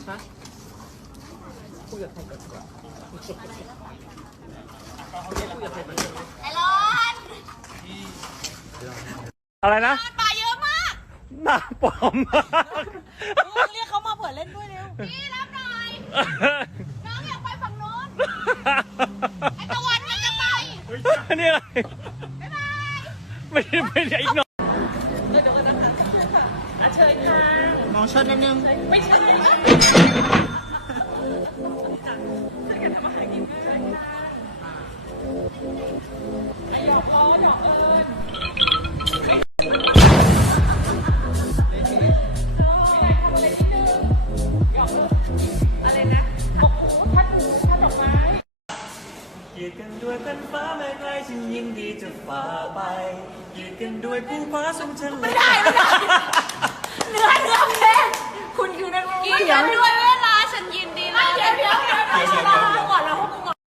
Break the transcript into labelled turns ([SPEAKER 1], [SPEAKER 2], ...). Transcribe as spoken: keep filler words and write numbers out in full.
[SPEAKER 1] ฮะคุยกับใครกันก่อนคุยกับใครกันก่อน
[SPEAKER 2] ไอรอน
[SPEAKER 3] อะไรนะ
[SPEAKER 2] ปลาเยอะมาก
[SPEAKER 3] หน้าปลอมมาก
[SPEAKER 2] เรียกเขามาเผื่อเล่นด้วยเร็วพี่รับหน่อย น้องอยากไปฝั่งโน้น ไอตะวันมันจะไป
[SPEAKER 3] นี่อะไร
[SPEAKER 2] บ๊ายบาย
[SPEAKER 3] ไม่ได้ไม่ได้อีกหน่อย
[SPEAKER 1] น้องเชิญนิดนึง
[SPEAKER 2] ไม่ใช่
[SPEAKER 3] ยืดกันด้วยกันฟ้าไม่ไกลฉันยินดีจะฝ่าไปยืดกันด้วยภูผาสูงฉันไม่ได้
[SPEAKER 2] เนื้อเนื้อเพลงคุณคือ